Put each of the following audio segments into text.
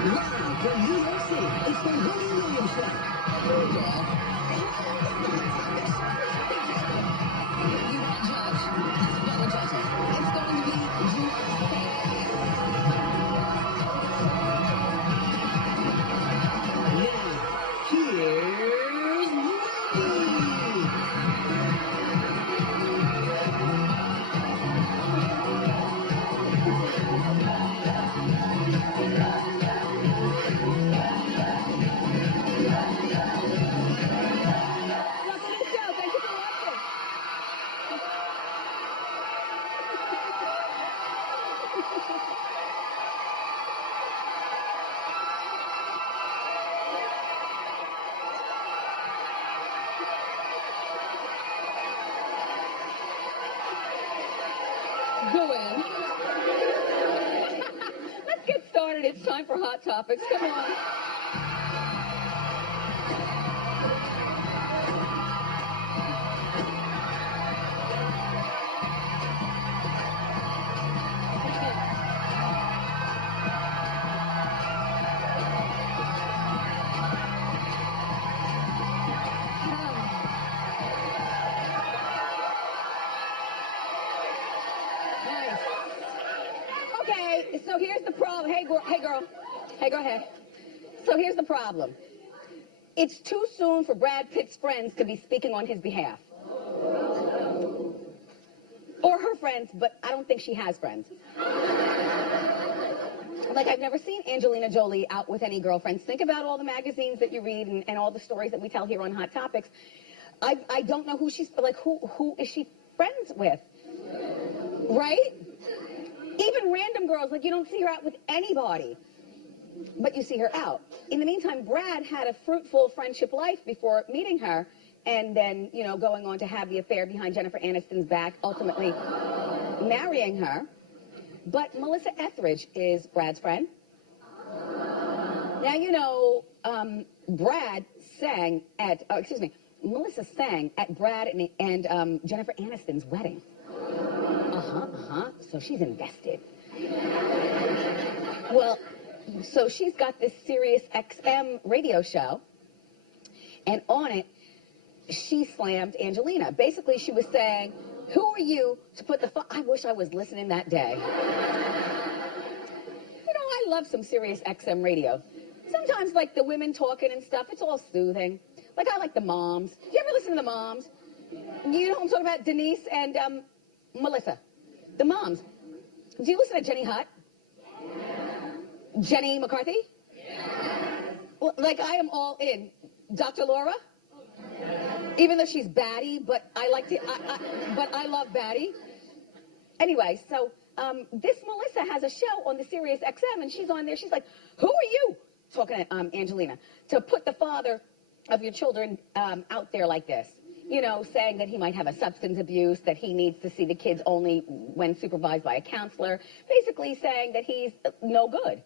Live from New York City, it's the Wendy Williams Show. Oh, yeah. You won't judge. No one judges. It's going to be just fake. Now, here's Wendy. Go in. Let's get started. It's time for Hot Topics. Come on. Okay, so here's the problem. Hey, girl. Hey, go ahead. So here's the problem. It's too soon for Brad Pitt's friends to be speaking on his behalf. Or her friends, but I don't think she has friends. Like, I've never seen Angelina Jolie out with any girlfriends. Think about all the magazines that you read and all the stories that we tell here on Hot Topics. I don't know who she's, like, who is she friends with? Right? Even random girls, like, you don't see her out with anybody, but you see her out. In the meantime, Brad had a fruitful friendship life before meeting her, and then, you know, going on to have the affair behind Jennifer Aniston's back, ultimately marrying her. But Melissa Etheridge is Brad's friend. Now, you know, Melissa sang at Brad and Jennifer Aniston's wedding. So she's invested. Well, so she's got this Sirius XM radio show, and on it, she slammed Angelina. Basically, she was saying, who are you to put the I wish I was listening that day. You know, I love some Sirius XM radio. Sometimes, like, the women talking and stuff, it's all soothing. Like, I like the moms. Do you ever listen to the moms? You know what I'm talking about? Denise and Melissa. The moms. Do you listen to Jenny Hutt? Yeah. Jenny McCarthy? Yeah. Well, like, I am all in. Dr. Laura? Yeah. Even though she's batty, but I like to, but I love batty. Anyway, so this Melissa has a show on the Sirius XM, and she's on there. She's like, who are you? Talking to Angelina. To put the father of your children out there like this. You know, saying that he might have a substance abuse, that he needs to see the kids only when supervised by a counselor. Basically saying that he's no good,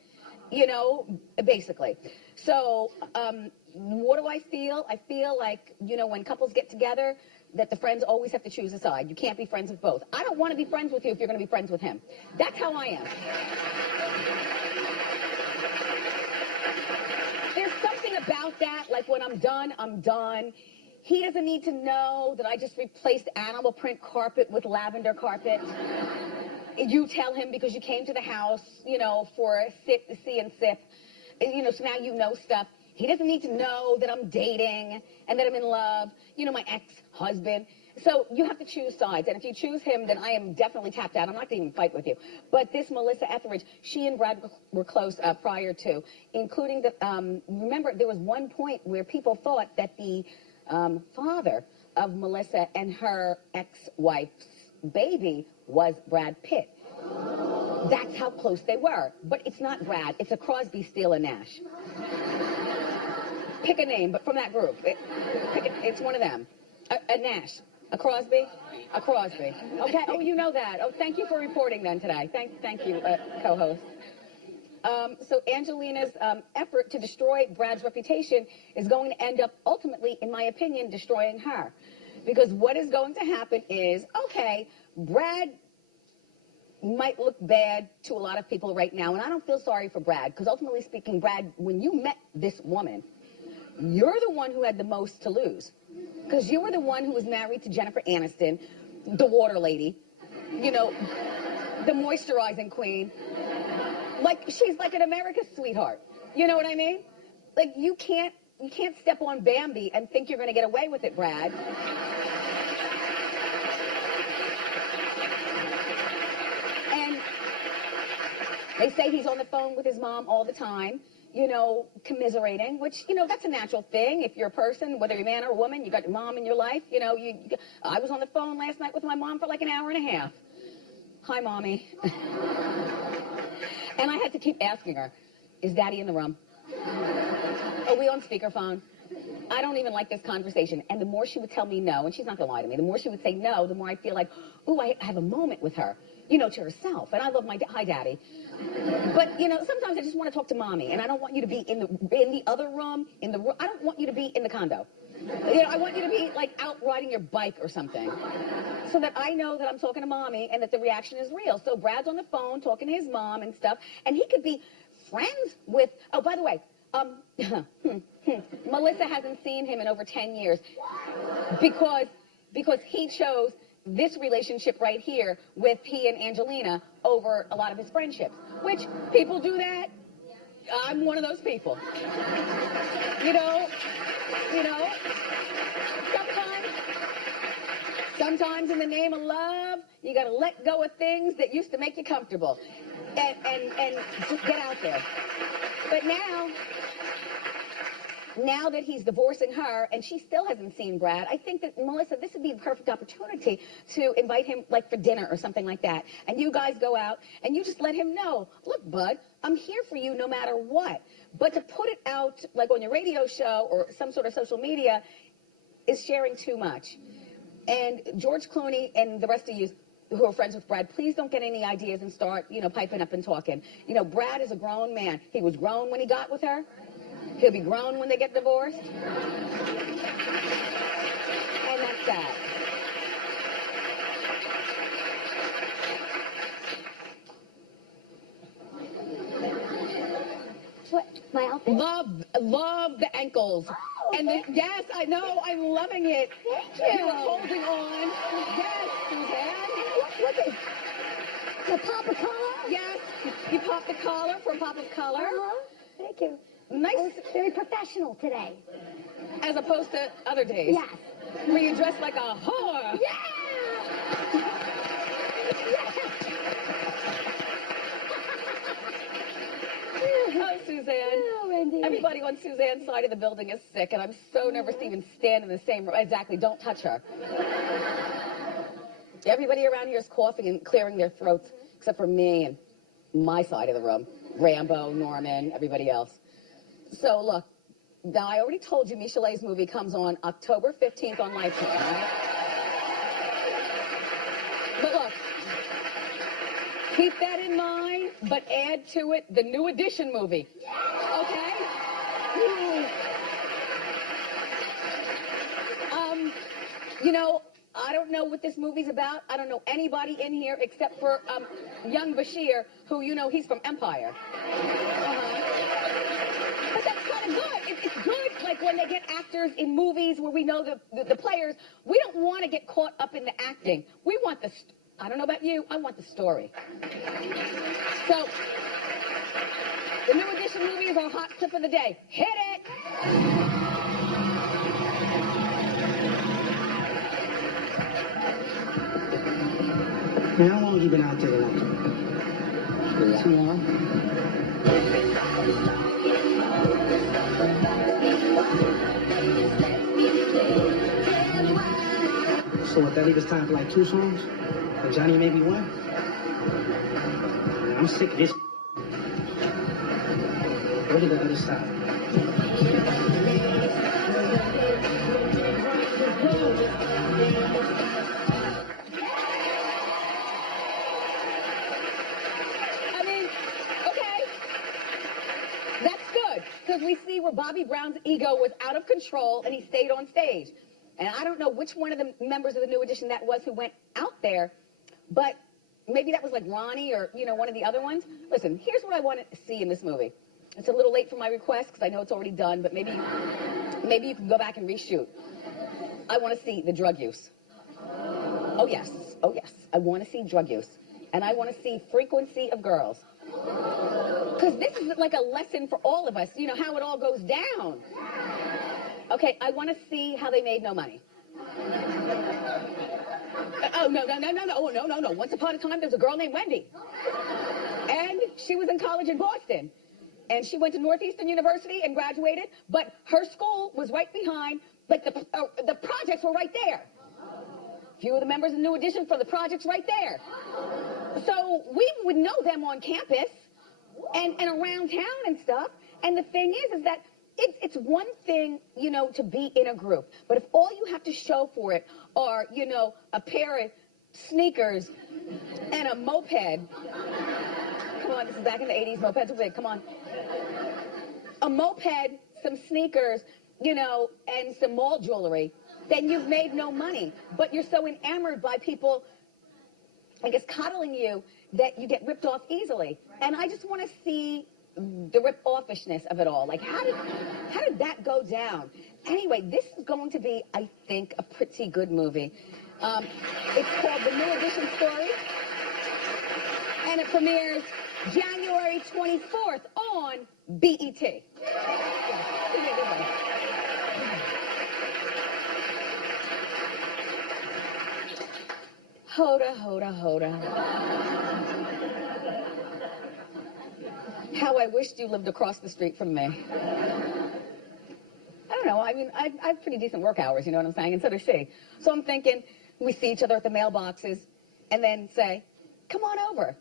you know, basically. So what do I feel? I feel like, you know, when couples get together, that the friends always have to choose a side. You can't be friends with both. I don't want to be friends with you if you're going to be friends with him. That's how I am. There's something about that, like, when I'm done, I'm done. He doesn't need to know that I just replaced animal print carpet with lavender carpet. You tell him because you came to the house, you know, for a sit, see, and sip. You know, so now you know stuff. He doesn't need to know that I'm dating and that I'm in love. You know, my ex-husband. So you have to choose sides. And if you choose him, then I am definitely tapped out. I'm not going to even fight with you. But this Melissa Etheridge, she and Brad were close prior to, including the, remember, there was one point where people thought that the father of Melissa and her ex-wife's baby was Brad Pitt. That's how close they were. But it's not Brad. It's a Crosby, Steele, and Nash. Pick a name, but from that group. It's one of them. A Nash. A Crosby? A Crosby. Okay. Oh, you know that. Oh, thank you for reporting then today. Thank you, co-host. So Angelina's effort to destroy Brad's reputation is going to end up ultimately, in my opinion, destroying her. Because what is going to happen is, okay, Brad might look bad to a lot of people right now, and I don't feel sorry for Brad, because ultimately speaking, Brad, when you met this woman, you're the one who had the most to lose, because you were the one who was married to Jennifer Aniston, the water lady, you know, the moisturizing queen. Like, she's like an America's sweetheart. You know what I mean? Like, you can't step on Bambi and think you're going to get away with it, Brad. And they say he's on the phone with his mom all the time, you know, commiserating, which, you know, that's a natural thing. If you're a person, whether you're a man or a woman, you got your mom in your life, you know, I was on the phone last night with my mom for like an hour and a half. Hi, Mommy. And I had to keep asking her, is Daddy in the room? Are we on speakerphone? I don't even like this conversation. And the more she would tell me no, and she's not going to lie to me, the more she would say no, the more I feel like, ooh, I have a moment with her, you know, to herself. And I love my, hi, Daddy. But, you know, sometimes I just want to talk to Mommy, and I don't want you to be in the other room, I don't want you to be in the condo. You know, I want you to be, like, out riding your bike or something, so that I know that I'm talking to Mommy and that the reaction is real. So Brad's on the phone talking to his mom and stuff, and he could be friends with, oh, by the way, Melissa hasn't seen him in over 10 years because he chose this relationship right here with he and Angelina over a lot of his friendships, which people do that. I'm one of those people. You know, sometimes in the name of love, you got to let go of things that used to make you comfortable and just get out there. But now that he's divorcing her and she still hasn't seen Brad, I think that, Melissa, this would be the perfect opportunity to invite him, like, for dinner or something like that. And you guys go out and you just let him know, look, bud, I'm here for you no matter what. But to put it out, like, on your radio show or some sort of social media is sharing too much. And George Clooney and the rest of you who are friends with Brad, please don't get any ideas and start, you know, piping up and talking. You know, Brad is a grown man. He was grown when he got with her. He'll be grown when they get divorced. And that's that. What, my outfit? Love the ankles. Oh, And yes, I know, I'm loving it. Thank you. You're holding on. Yes, Suzanne. Look at the pop of color. Yes, you popped the collar from Pop of Color. Thank you. Nice. I was very professional today. As opposed to other days. Yes. Where you dress like a whore. Yeah! Oh, Suzanne. Oh, Wendy. Everybody on Suzanne's side of the building is sick, and I'm so nervous to even stand in the same room. Exactly, don't touch her. Everybody around here is coughing and clearing their throats, except for me and my side of the room. Rambo, Norman, everybody else. So, look, now I already told you Michelet's movie comes on October 15th on Lifetime, right? But look, keep that in mind, but add to it the New Edition movie. Okay? You know, I don't know what this movie's about. I don't know anybody in here except for young Bashir, who, you know, he's from Empire. But that's kind of good. It's good, like, when they get actors in movies where we know the players. We don't want to get caught up in the acting. We want I don't know about you, I want the story. So, the New Edition movie is our hot clip of the day. Hit it! Man, how long have you been out there tonight? Too long? So what, that leave us time for like 2 songs? And Johnny maybe 1? Man, I'm sick of this. Go to the other side. Because we see where Bobby Brown's ego was out of control and he stayed on stage. And I don't know which one of the members of the New Edition that was who went out there, but maybe that was like Ronnie or, one of the other ones. Listen, here's what I want to see in this movie. It's a little late for my request because I know it's already done, but maybe you can go back and reshoot. I want to see the drug use. Oh, yes. I want to see drug use. And I want to see frequency of girls. Because this is like a lesson for all of us, how it all goes down. Okay, I want to see how they made no money. Oh, no. Oh, no. Once upon a time, there was a girl named Wendy. And she was in college in Boston. And she went to Northeastern University and graduated, but her school was right behind, like the projects were right there. Few of the members of New Edition for the projects right there. So we would know them on campus and around town and stuff. And the thing is that it's one thing, to be in a group. But if all you have to show for it are, a pair of sneakers and a moped. Come on, this is back in the 80s. Mopeds were big. Come on. A moped, some sneakers, and some mall jewelry, then you've made no money. But you're so enamored by people, I guess, coddling you that you get ripped off easily. And I just want to see the rip-offishness of it all. Like, how did that go down? Anyway, this is going to be, I think, a pretty good movie. It's called The New Edition Story, and it premieres January 24th on BET. Hoda. How I wished you lived across the street from me. I don't know. I mean, I have pretty decent work hours, you know what I'm saying? And so does she. So I'm thinking we see each other at the mailboxes and then say, come on over.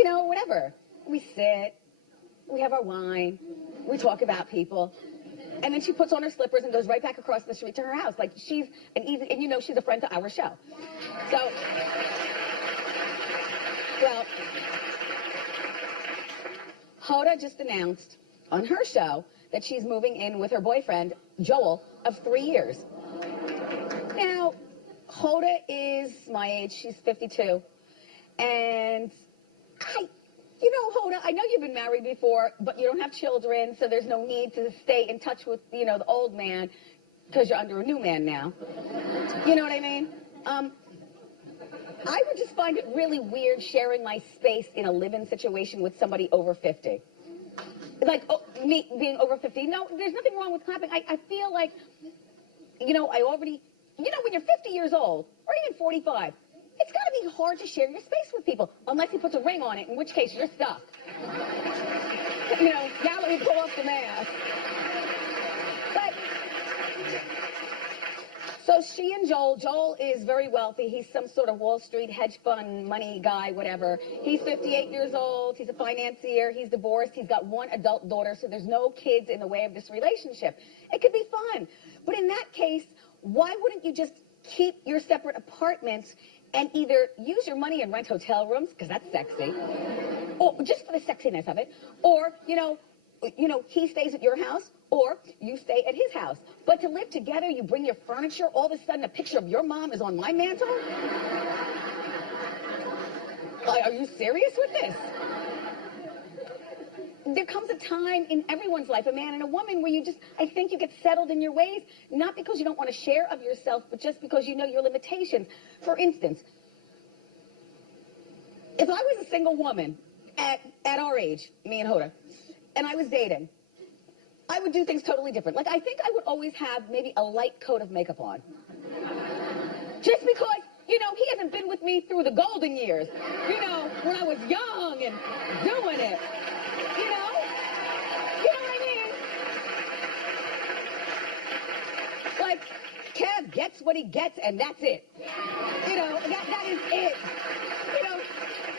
Whatever. We sit, we have our wine, we talk about people, and then she puts on her slippers and goes right back across the street to her house. Like, she's an easy, and she's a friend to our show. So, well, Hoda just announced on her show that she's moving in with her boyfriend, Joel, of 3 years. Now, Hoda is my age. She's 52. And Hoda, I know you've been married before, but you don't have children, so there's no need to stay in touch with, the old man, because you're under a new man now. You know what I mean? I would just find it really weird sharing my space in a live-in situation with somebody over 50. Like, me being over 50. No, there's nothing wrong with clapping. I feel like, I already, when you're 50 years old, or even 45, it's got to be hard to share your space with people, unless he puts a ring on it, in which case you're stuck. Now let me pull off the mask. But, so she and Joel is very wealthy. He's some sort of Wall Street hedge fund money guy, whatever. He's 58 years old. He's a financier. He's divorced. He's got one adult daughter, so there's no kids in the way of this relationship. It could be fun. But in that case, why wouldn't you just keep your separate apartments and either use your money and rent hotel rooms, because that's sexy, or just for the sexiness of it, or, he stays at your house, or you stay at his house. But to live together, you bring your furniture, all of a sudden a picture of your mom is on my mantle? Are you serious with this? There comes a time in everyone's life, a man and a woman, where I think you get settled in your ways, not because you don't want to share of yourself, but just because you know your limitations. For instance, if I was a single woman at our age, me and Hoda, and I was dating, I would do things totally different. Like, I think I would always have maybe a light coat of makeup on. Just because, he hasn't been with me through the golden years, when I was young and doing it. You know what I mean? Like, Kev gets what he gets, and that's it. That is it.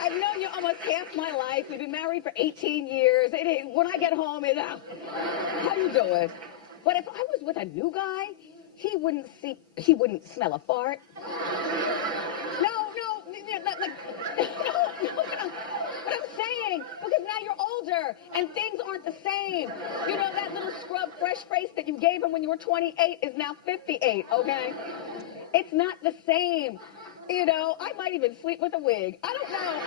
I've known you almost half my life. We've been married for 18 years. When I get home, how you doing? But if I was with a new guy, he wouldn't smell a fart. What I'm saying, because now you're older and things aren't the same. That little scrub fresh face that you gave him when you were 28 is now 58, okay? It's not the same. You know, I might even sleep with a wig. I don't know.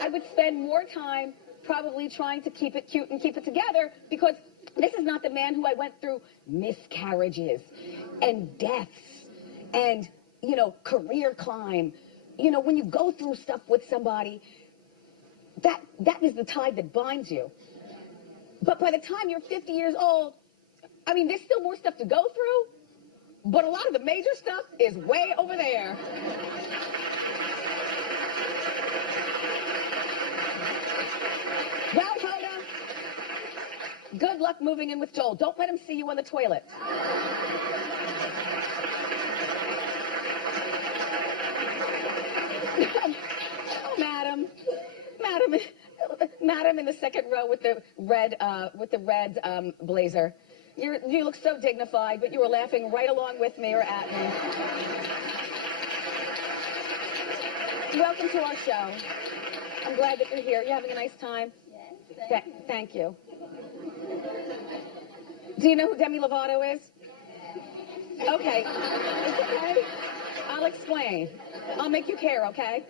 I would spend more time probably trying to keep it cute and keep it together, because this is not the man who I went through miscarriages and deaths and, you know, career climb. You know, when you go through stuff with somebody, that is the tie that binds you. But by the time you're 50 years old, I mean, there's still more stuff to go through, but a lot of the major stuff is way over there. Well, Hoda, good luck moving in with Joel. Don't let him see you on the toilet. Oh, madam in the second row with the red blazer. You look so dignified, but you were laughing right along with me or at me. Welcome to our show. I'm glad that you're here. You having a nice time? Yes. Thank you. Do you know who Demi Lovato is? Okay. It's okay. I'll explain. I'll make you care, okay?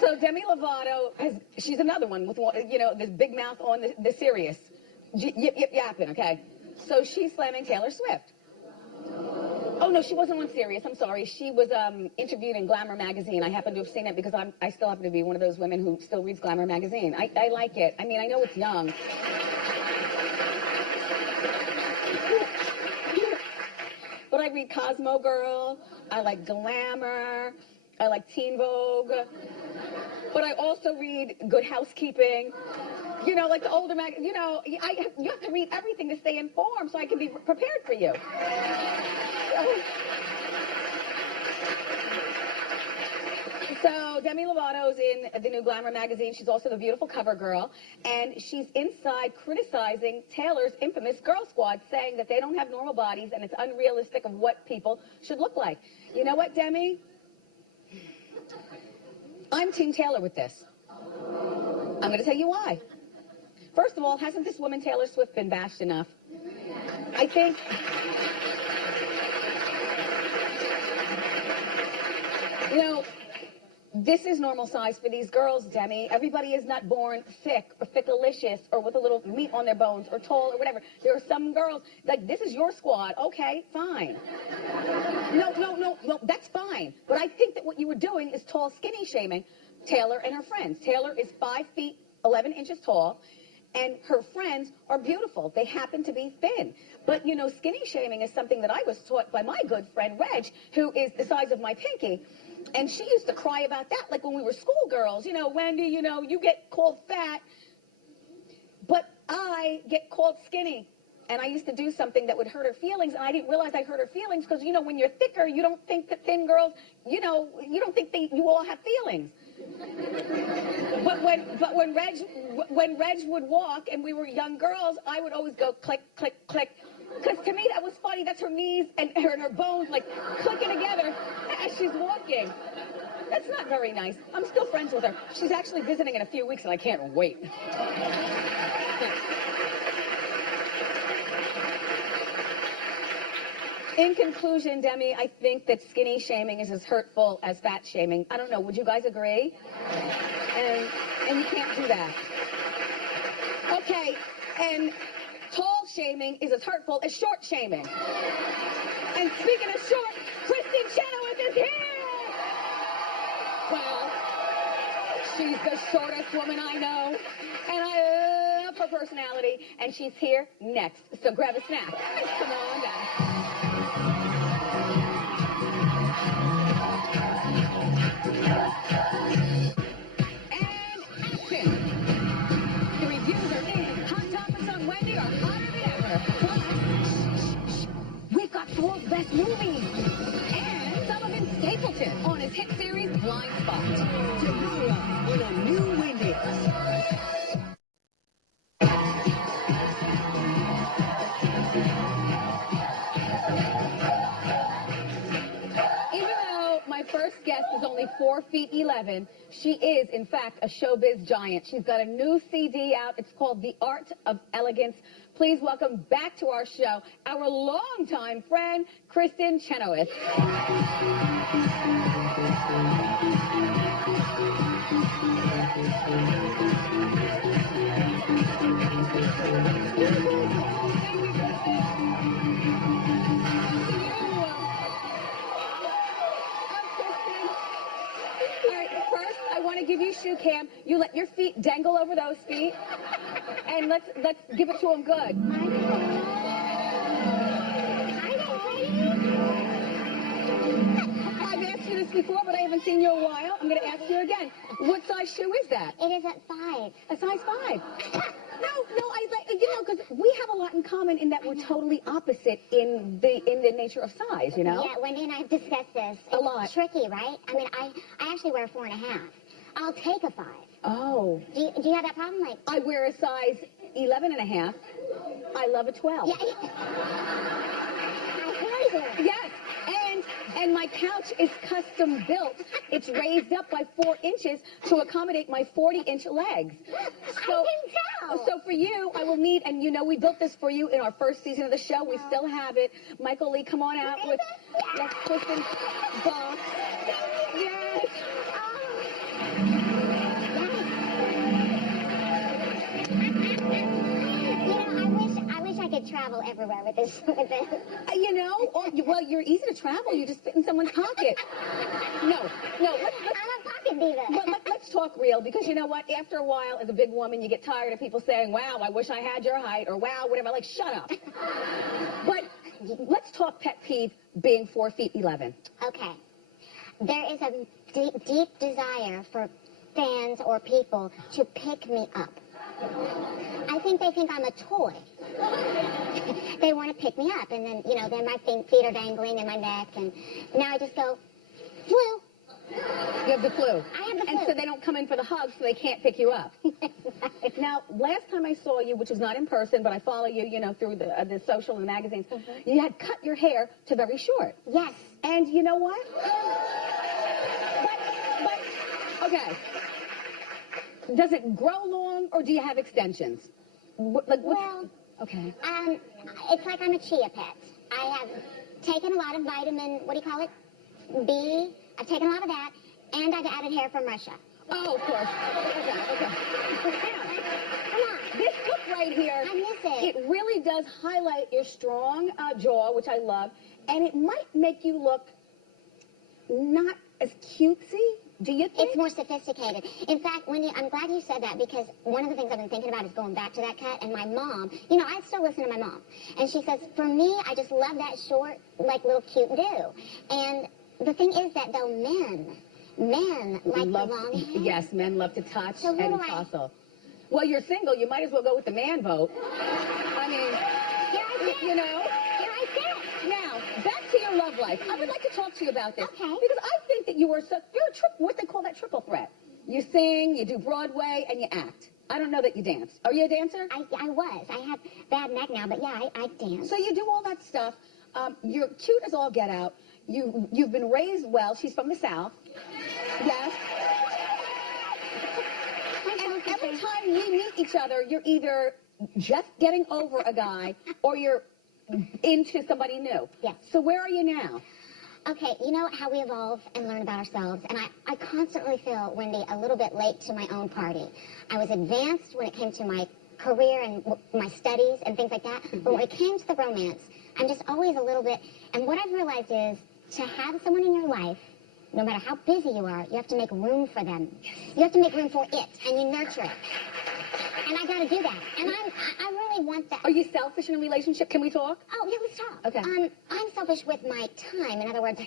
So Demi Lovato, she's another one with, you know, this big mouth on the serious. Yapping, okay? So she's slamming Taylor Swift. Oh, no, she wasn't on Sirius. I'm sorry. She was interviewed in Glamour magazine. I happen to have seen it because I still happen to be one of those women who still reads Glamour magazine. I like it. I mean, I know it's young. But I read Cosmo Girl. I like Glamour. I like Teen Vogue. But I also read Good Housekeeping. You know, like the older you know, you have to read everything to stay informed so I can be prepared for you. So Demi Lovato's in the new Glamour magazine. She's also the beautiful cover girl. And she's inside criticizing Taylor's infamous Girl Squad, saying that they don't have normal bodies and it's unrealistic of what people should look like. You know what, Demi? I'm Team Taylor with this. I'm going to tell you why. First of all, hasn't this woman Taylor Swift been bashed enough? I think... You know, this is normal size for these girls, Demi. Everybody is not born thick or thickalicious or with a little meat on their bones or tall or whatever. There are some girls, like, this is your squad. Okay, fine. No, that's fine. But I think that what you were doing is tall skinny shaming Taylor and her friends. Taylor is 5 feet 11 inches tall, and her friends are beautiful. They happen to be thin. But, you know, skinny shaming is something that I was taught by my good friend Reg, who is the size of my pinky. And she used to cry about that, like when we were schoolgirls. You know, Wendy, you know, you get called fat, but I get called skinny. And I used to do something that would hurt her feelings, and I didn't realize I hurt her feelings because, you know, when you're thicker, you don't think that thin girls, you know, you don't think you all have feelings. But when Reg would walk and we were young girls, I would always go click, click, click. Because to me, that was funny. That's her knees and her bones, like, clicking together as she's walking. That's not very nice. I'm still friends with her. She's actually visiting in a few weeks, and I can't wait. In conclusion, Demi, I think that skinny shaming is as hurtful as fat shaming. I don't know. Would you guys agree? And you can't do that. Okay, and tall shaming is as hurtful as short shaming. And speaking of short, Kristin Chenoweth is here! Well, she's the shortest woman I know, and I love her personality, and she's here next. So grab a snack. Come on back. And action! The reviews are in. Hot topics on Wendy are hotter than ever. Plus, we've got 4 best movies. And Sullivan Stapleton on his hit series Blind Spot. Tomorrow on a new Wendy. Even though my first guest is only 4 feet 11. She is, in fact, a showbiz giant. She's got a new CD out. It's called The Art of Elegance. Please welcome back to our show our longtime friend, Kristin Chenoweth. Give you shoe cam. You let your feet dangle over those feet, and let's give it to them good. I've asked you this before, but I haven't seen you in a while. I'm going to ask you again. What size shoe is that? It is at 5. A size 5. No, because we have a lot in common in that we're totally opposite in the nature of size, you know? Yeah, Wendy and I have discussed this. It's a lot. Tricky, right? I mean, I actually wear 4.5. I'll take a 5. Oh. Do you have that problem? Like, I wear a size 11.5. I love a 12. Yeah. I hear you. Yes, and my couch is custom built. It's raised up by 4 inches to accommodate my 40-inch legs. So, I can tell. So for you, I will need, and you know we built this for you in our first season of the show. We still have it. Michael Lee, come on out with Kristin's box. Yes. I wish I could travel everywhere with this. You know, well, you're easy to travel. You just fit in someone's pocket. No. I'm a pocket diva. But let's talk real, because you know what? After a while, as a big woman, you get tired of people saying, wow, I wish I had your height, or wow, whatever. Like, shut up. But let's talk pet peeve being 4 feet 11. Okay. There is a deep desire for fans or people to pick me up. I think they think I'm a toy. They want to pick me up, and then, then my feet are dangling in my neck, and now I just go, flu. You have the flu. I have the flu. And so they don't come in for the hug, so they can't pick you up. Now, last time I saw you, which was not in person, but I follow you, through the social and the magazines, you had cut your hair to very short. Yes. And you know what? But okay. Does it grow long, or do you have extensions? Okay. It's like I'm a chia pet. I have taken a lot of vitamin, what do you call it? B. I've taken a lot of that, and I've added hair from Russia. Oh, of course. Okay. Come on. This look right here. I miss it. It really does highlight your strong jaw, which I love, and it might make you look not as cutesy. Do you think? It's more sophisticated. In fact, Wendy, I'm glad you said that, because one of the things I've been thinking about is going back to that cut. And my mom, I still listen to my mom. And she says, for me, I just love that short, like, little cute do. And the thing is that, though, men like the long hair. Yes, men love to touch So and tussle. Well, you're single. You might as well go with the man vote. I mean, Here I sit. Now, back to your love life. I would like to talk to you about this. Okay. Because I think that you're what they call that triple threat. You sing, you do Broadway, and you act. I don't know that you dance. Are you a dancer? I was. I have bad neck now, but yeah, I dance. So you do all that stuff. You're cute as all get out. You've been raised well. She's from the South. Yes. And every time we meet each other, you're either just getting over a guy or you're into somebody new. Yes. So where are you now? Okay, you know how we evolve and learn about ourselves, and I constantly feel, Wendy, a little bit late to my own party. I was advanced when it came to my career and my studies and things like that, but when it came to the romance, I'm just always a little bit, and what I've realized is to have someone in your life, no matter how busy you are, you have to make room for them. You have to make room for it, and you nurture it. And I gotta do that. And I really want that. Are you selfish in a relationship? Can we talk? Oh, yeah, let's talk. Okay. I'm selfish with my time. In other words, I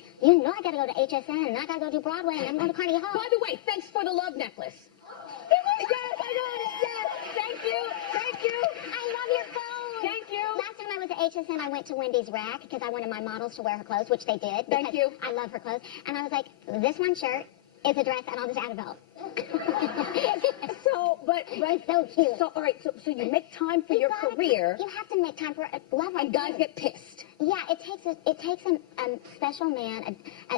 gotta go to HSN, and I gotta go do Broadway, and I'm going to Carnegie Hall. By the way, thanks for the love necklace. Yes, I got it. Yes, thank you. I love your phone. Thank you. Last time I was at HSN, I went to Wendy's rack because I wanted my models to wear her clothes, which they did. Thank you. I love her clothes. And I was like, this one shirt is a dress, and I'll just add a belt. But so cute. So, all right, so you make time for your career. You have to make time for love. And guys get pissed. Yeah, it takes a special man,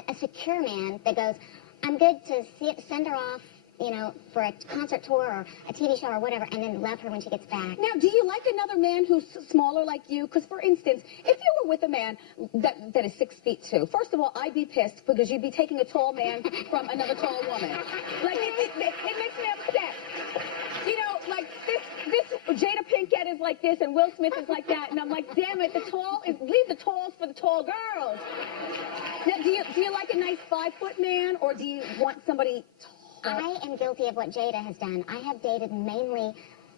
a secure man that goes, I'm good to send her off, you know, for a concert tour or a TV show or whatever, and then love her when she gets back. Now, do you like another man who's smaller like you? Because, for instance, if you were with a man that is 6'2", first of all, I'd be pissed because you'd be taking a tall man from another tall woman. Like, it makes me upset. You know, like, this Jada Pinkett is like this and Will Smith is like that, and I'm like, damn it, leave the talls for the tall girls. Now, do you like a nice 5-foot man, or do you want somebody tall? I am guilty of what Jada has done. I have dated mainly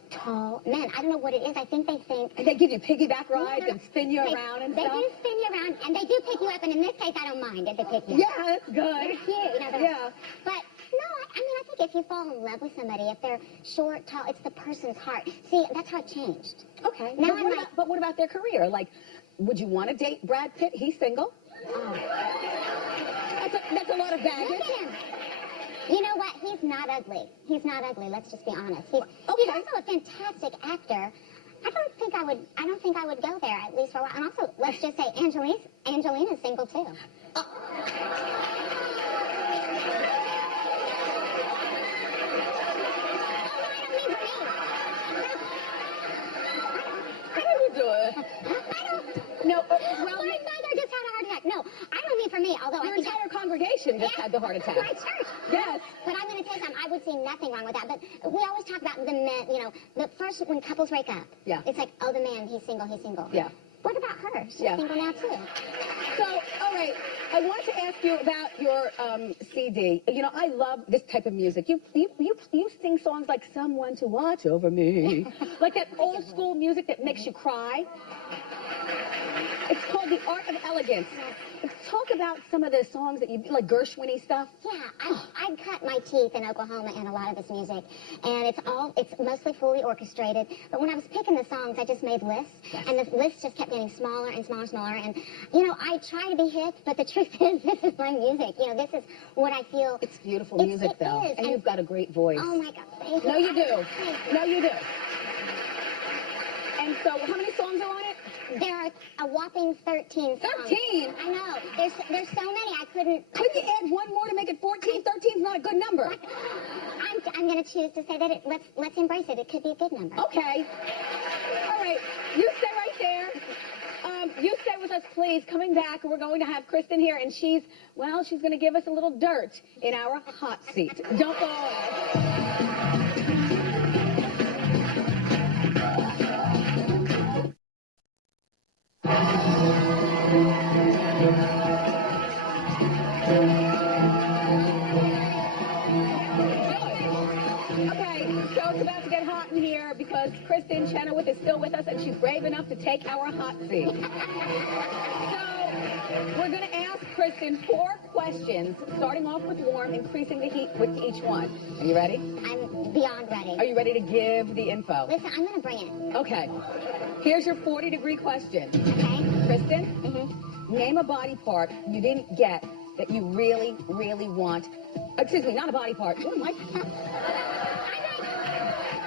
tall men. I don't know what it is. I think they think... And they give you piggyback rides and spin you around and stuff? They do spin you around, and they do pick you up, and in this case, I don't mind if they pick you up. Yeah, that's good. They're cute, you know. Yeah. But, no, I mean, I think if you fall in love with somebody, if they're short, tall, it's the person's heart. See, that's how it changed. Okay. Now But what about their career? Like, would you want to date Brad Pitt? He's single. Oh. That's a lot of baggage. Look at him. You know what? He's not ugly. He's not ugly. Let's just be honest. He's also a fantastic actor. I don't think I would go there, at least for a while. And also, let's just say Angelina's single too. How do you do it? No, well, my mother just had a heart attack. No, I don't mean for me, although your I think entire congregation just had the heart attack. My church. Yes. But I'm going to tell you something. I would see nothing wrong with that. But we always talk about the men, you know, the first, when couples break up. Yeah. It's like, oh, the man, he's single, he's single. Yeah. What about her? She's single now, too. So, all right, I want to ask you about your CD. You know, I love this type of music. You sing songs like Someone to Watch Over Me, like that old school music that makes you cry. It's called The Art of Elegance. Talk about some of the songs that you, like Gershwin-y stuff. Yeah, I cut my teeth in Oklahoma in a lot of this music, and it's mostly fully orchestrated. But when I was picking the songs, I just made lists, and the lists just kept getting smaller and smaller and smaller. And you know, I try to be hip, but the truth is, this is my music. You know, this is what I feel. It's beautiful music, though, is. And you've got a great voice. Oh my God, thank you. No, you do. No, you do. And so, how many songs are on it? There are a whopping 13 songs. 13? I know. There's so many, I couldn't... Couldn't you add one more to make it 14? 13 is not a good number. I'm going to choose to say that let's embrace it. It could be a good number. Okay. All right. You stay right there. You stay with us, please. Coming back, we're going to have Kristin here, and she's going to give us a little dirt in our hot seat. Don't go away. Okay, so it's about to get hot in here because Kristin Chenoweth is still with us, and she's brave enough to take our hot seat. So we're going to ask Kristin 4 questions, starting off with warm, increasing the heat with each one. Are you ready? I'm beyond ready. Are you ready to give the info? Listen, I'm going to bring it. Okay. Here's your 40-degree question. Okay. Kristin, name a body part you didn't get that you really, really want. Excuse me, not a body part. What am I?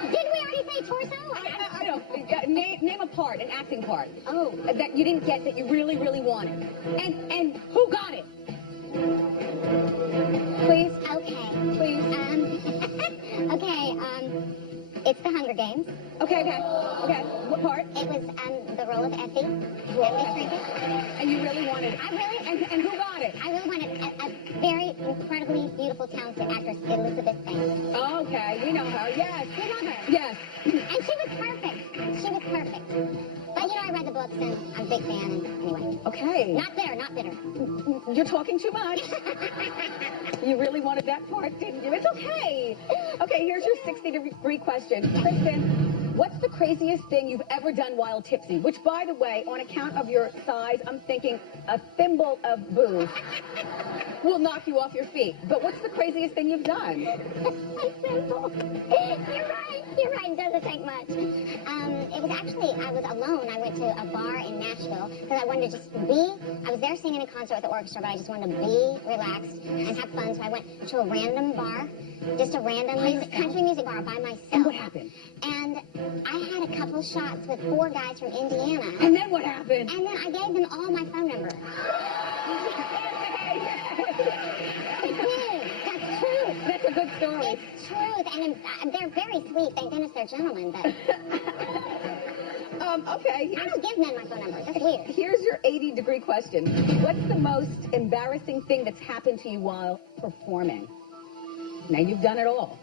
Didn't we already say torso? I don't. Name a part, an acting part. Oh. That you didn't get that you really, really wanted. And who got it? Please? Okay. Please? Okay, it's the Hunger Games. Okay. What part? It was, the role of Effie. Effie Trinket. And you really wanted it? I really... And who got it? I really wanted a very incredibly beautiful, talented actress, Elizabeth Banks. Okay, we know her. Yes. You know her? Yes. And she was perfect. She was perfect. But, you know, I read the books, and I'm a big fan, and anyway. Okay. Not bitter, not bitter. You're talking too much. You really wanted that part, didn't you? It's okay. Okay, here's your 60-degree question. Kristin, what's the craziest thing you've ever done while tipsy? Which, by the way, on account of your size, I'm thinking a thimble of booze will knock you off your feet. But what's the craziest thing you've done? A thimble. You're right. It doesn't take much. It was actually, I was alone. I went to a bar in Nashville because I wanted to just I was there singing a concert with the orchestra, but I just wanted to be relaxed and have fun. So I went to a random bar, just a random country music bar by myself. And what happened? And I had a couple shots with 4 guys from Indiana. And then what happened? And then I gave them all my phone number. I did. good story. It's truth, and they're very sweet. Thank goodness they're gentlemen, but Okay. I don't give men my phone number. That's weird. Here's your 80-degree question. What's the most embarrassing thing that's happened to you while performing? Now, you've done it all.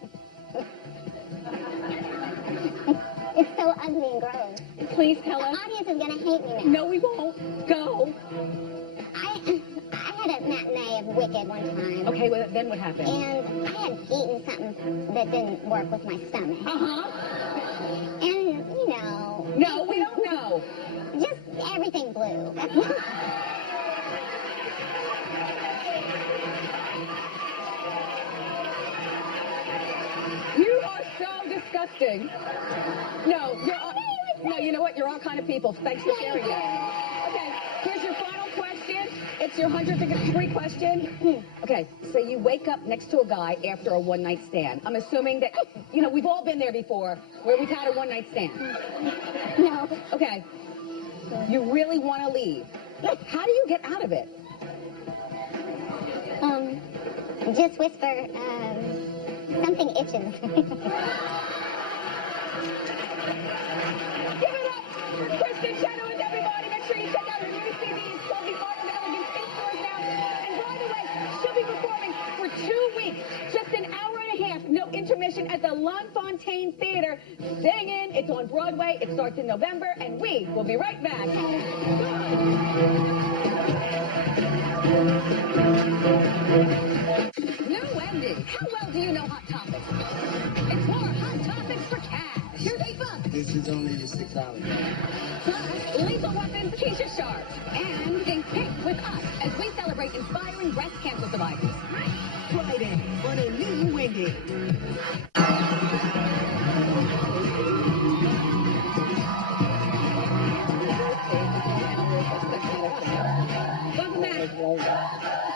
It's so ugly and gross. Please tell The us. audience is gonna hate me now. No, we won't. Go. I had a matinee of Wicked one time. Okay, well, then what happened? And I had eaten something that didn't work with my stomach. Uh-huh. And, you know, No, we don't know. just everything blew. You are so disgusting. No, no, you know what? You're all kind of people. Thanks for sharing that. Okay, here's your final question. It's your 100-degree question. Okay, so you wake up next to a guy after a one-night stand. I'm assuming that, you know, we've all been there before where we've had a one-night stand. No. Okay, you really want to leave. How do you get out of it? Just whisper, something itches. Give it up for Kristin Chenoweth, everybody. Make sure you check out her new CDs called The Art of Elegance in stores now. And by the way, she'll be performing for 2 weeks, just an hour and a half, no intermission at the L'Enfontaine Theater, singing. It's on Broadway. It starts in November, and we will be right back. New Wendy, how well do you know Hot Topics? It's more Hot Topics for cash. Here's $8. This is only the $6. Plus, Lethal Weapon T-shirt sharks. And Think Pink with us as we celebrate inspiring breast cancer survivors. Friday on a new Wendy. Welcome back.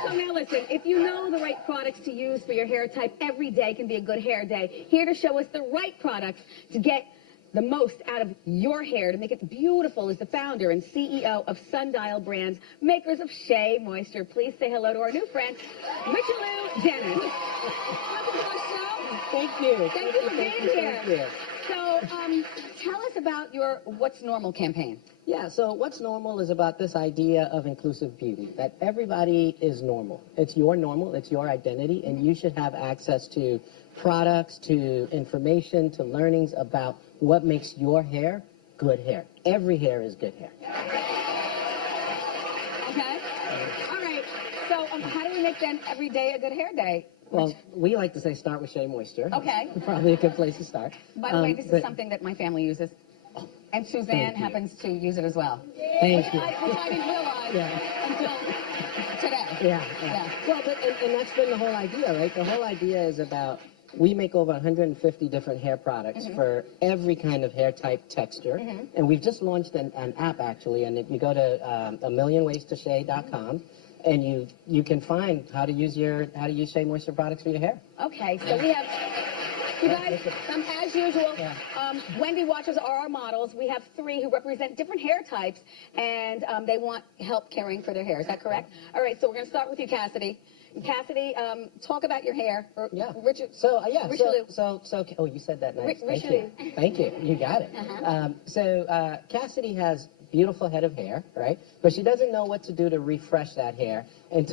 So now listen, if you know the right products to use for your hair type, every day can be a good hair day. Here to show us the right products to get the most out of your hair, to make it beautiful, is the founder and CEO of Sundial Brands, makers of Shea Moisture. Please say hello to our new friend, Richelieu Dennis. Welcome to our show. Thank you. Thank you for being here. Thank you. So, tell us about your What's Normal campaign. Yeah, so what's normal is about this idea of inclusive beauty, that everybody is normal. It's your normal, it's your identity, and you should have access to products, to information, to learnings about what makes your hair good hair. Every hair is good hair. Okay? All right. So, how do we make then every day a good hair day? Well, we like to say start with Shea Moisture. Okay. Probably a good place to start. By the way, this but- is something that my family uses. And Suzanne Thank you. happens to use it as well. Thank you. Which I didn't realize Yeah. until today. Yeah. Well, and that's been the whole idea, right? The whole idea is about, we make over 150 different hair products for every kind of hair type, texture. And we've just launched an app, actually, and if you go to amillionwaystoshay.com, and you can find how to use Shea Moisture products for your hair. Okay, so we have, you guys, as usual, Yeah. Wendy watchers are our models. We have 3 who represent different hair types, and they want help caring for their hair. Is that correct? All right, so we're going to start with you, Cassidy. Cassidy, talk about your hair. Yeah. Richard. So Richelieu. oh, you said that nice. Thank Richelieu. you. Thank you. You got it. So Cassidy has beautiful head of hair, right? But she doesn't know what to do to refresh that hair and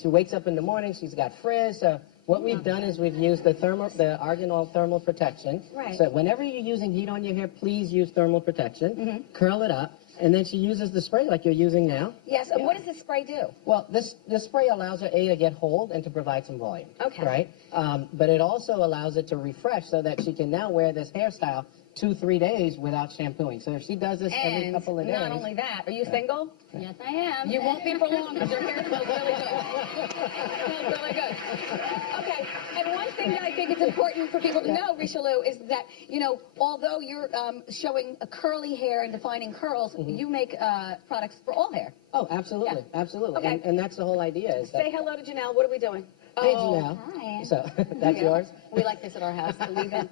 she wakes up in the morning, she's got frizz. So what we've done is we've used the arganol thermal protection. Right. So whenever you're using heat on your hair, please use thermal protection. Curl it up. And then she uses the spray like you're using now. Yes, and what does this spray do? Well, this spray allows her, to get hold and to provide some volume. Okay. Right? But it also allows it to refresh so that she can now wear this hairstyle 2-3 days without shampooing. So if she does this every And couple of days. not only that, are you single? Yes, I am. You won't be for long because your hair smells really good. Smells really good. Okay, and one thing that I think is important for people to know, Richelieu, is that, you know, although you're showing a curly hair and defining curls, you make products for all hair. Oh, absolutely. Yeah. Absolutely. Okay. And that's the whole idea. Is that, Say hello to Janelle. What are we doing? Hey, Oh, Janelle. Hi. So, that's Yeah. yours? We like this at our house. The leave-in.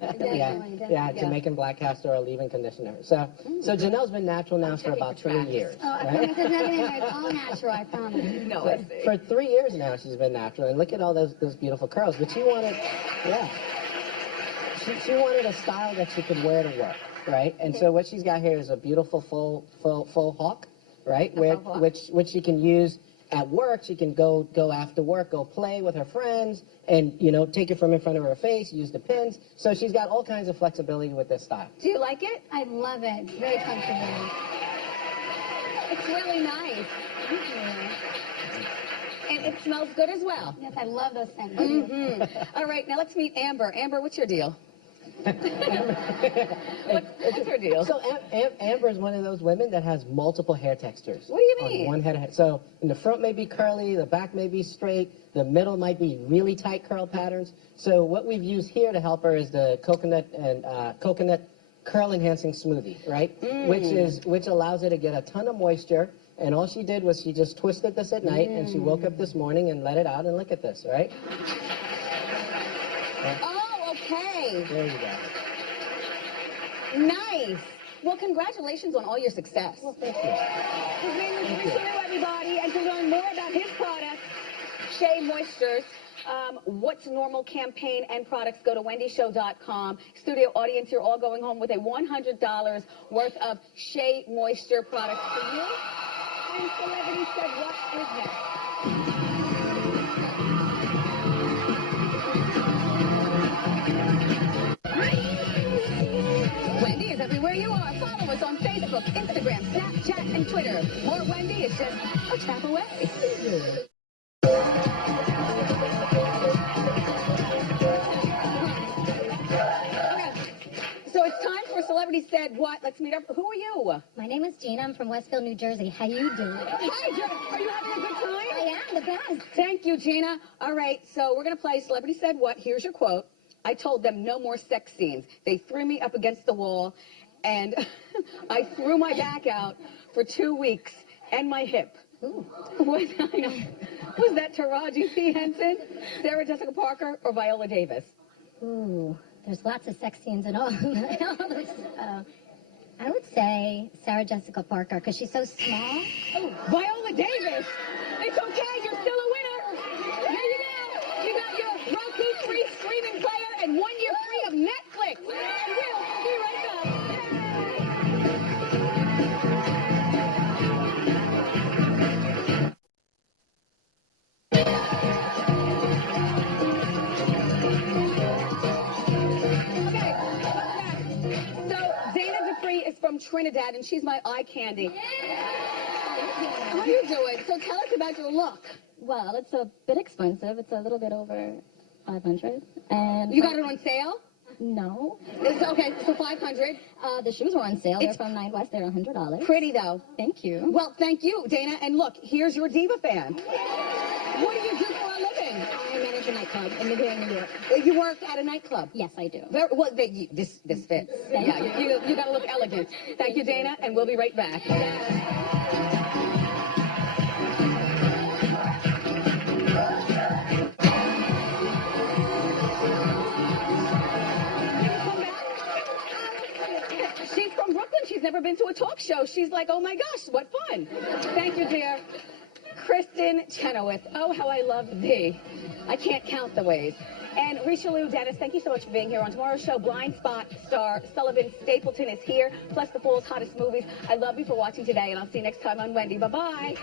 Yeah, Jamaican black castor oil leave-in conditioner. So Janelle's been natural now for about 3 years. Oh, I right? promise there's nothing in there. It's all natural, I promise. No, So I see. for 3 years now, she's been natural, and look at all those beautiful curls. But she wanted, yeah, she wanted a style that she could wear to work, right? And so what she's got here is a beautiful full hawk, right? full hawk. Which she can use at work. She can go after work, go play with her friends, and take it from in front of her face, use the pins. So she's got all kinds of flexibility with this style. Do you like it? I love it. It's very comfortable. It's really nice. Thank you. And it smells good as well. Yes, I love those scents. All right, now let's meet Amber. Amber, what's your deal? What's her deal? So Amber is one of those women that has multiple hair textures. What do you on mean? one head of hair. So in the front may be curly, the back may be straight, the middle might be really tight curl patterns. So what we've used here to help her is the coconut curl enhancing smoothie, right? Which allows her to get a ton of moisture. And all she did was she just twisted this at night, and she woke up this morning and let it out, and look at this, right? Oh, okay. There you go. Nice. Well, congratulations on all your success. Well, thank you. His name is Kristin, everybody, and to learn more about his product, Shea Moistures, What's Normal campaign and products, go to wendyshow.com. Studio audience, you're all going home with a $100 worth of Shea Moisture products for you. And Celebrity Said What is next? Wendy is everywhere you are. Follow us on Facebook, Instagram, Snapchat, and Twitter. More Wendy is just a tap away. Okay, so it's time for Celebrity Said What. Let's meet up. Who are you? My name is Gina. I'm from Westfield, New Jersey. How you doing? Hi, Joe. Are you having a good time? I am the best. Thank you, Gina. All right, so we're going to play Celebrity Said What. Here's your quote. I told them no more sex scenes. They threw me up against the wall, and I threw my back out for 2 weeks and my hip. Ooh. Was that Taraji P. Henson, Sarah Jessica Parker, or Viola Davis? Ooh, there's lots of sex scenes in all. I would say Sarah Jessica Parker because she's so small. Oh, Viola Davis! It's okay, you're still a winner! There you go! You got your Roku free streaming player and 1 year free of Netflix! And we'll be right back! Okay, so Dana Dupree is from Trinidad, and she's my eye candy. How you doing? So tell us about your look. Well, it's a bit expensive. It's a little bit over 500. And You got it on sale? No. It's okay, for 500. The shoes were on sale. They're It's- from Nine West. They're $100. Pretty though. Thank you. Well, thank you, Dana. And look, here's your diva fan. What do you do for a living? I manage a nightclub in New York. You work at a nightclub. Yes, I do. Very, well, this fits. Yeah, you gotta look elegant. Thank you, Dana, and we'll be right back. She's from Brooklyn. She's never been to a talk show. She's like, oh my gosh, what fun. Thank you, dear. Kristin Chenoweth. Oh, how I love thee. I can't count the ways. And Richelieu Dennis, thank you so much for being here. On tomorrow's show, Blind Spot star Sullivan Stapleton is here, plus the fall's hottest movies. I love you for watching today, and I'll see you next time on Wendy. Bye-bye.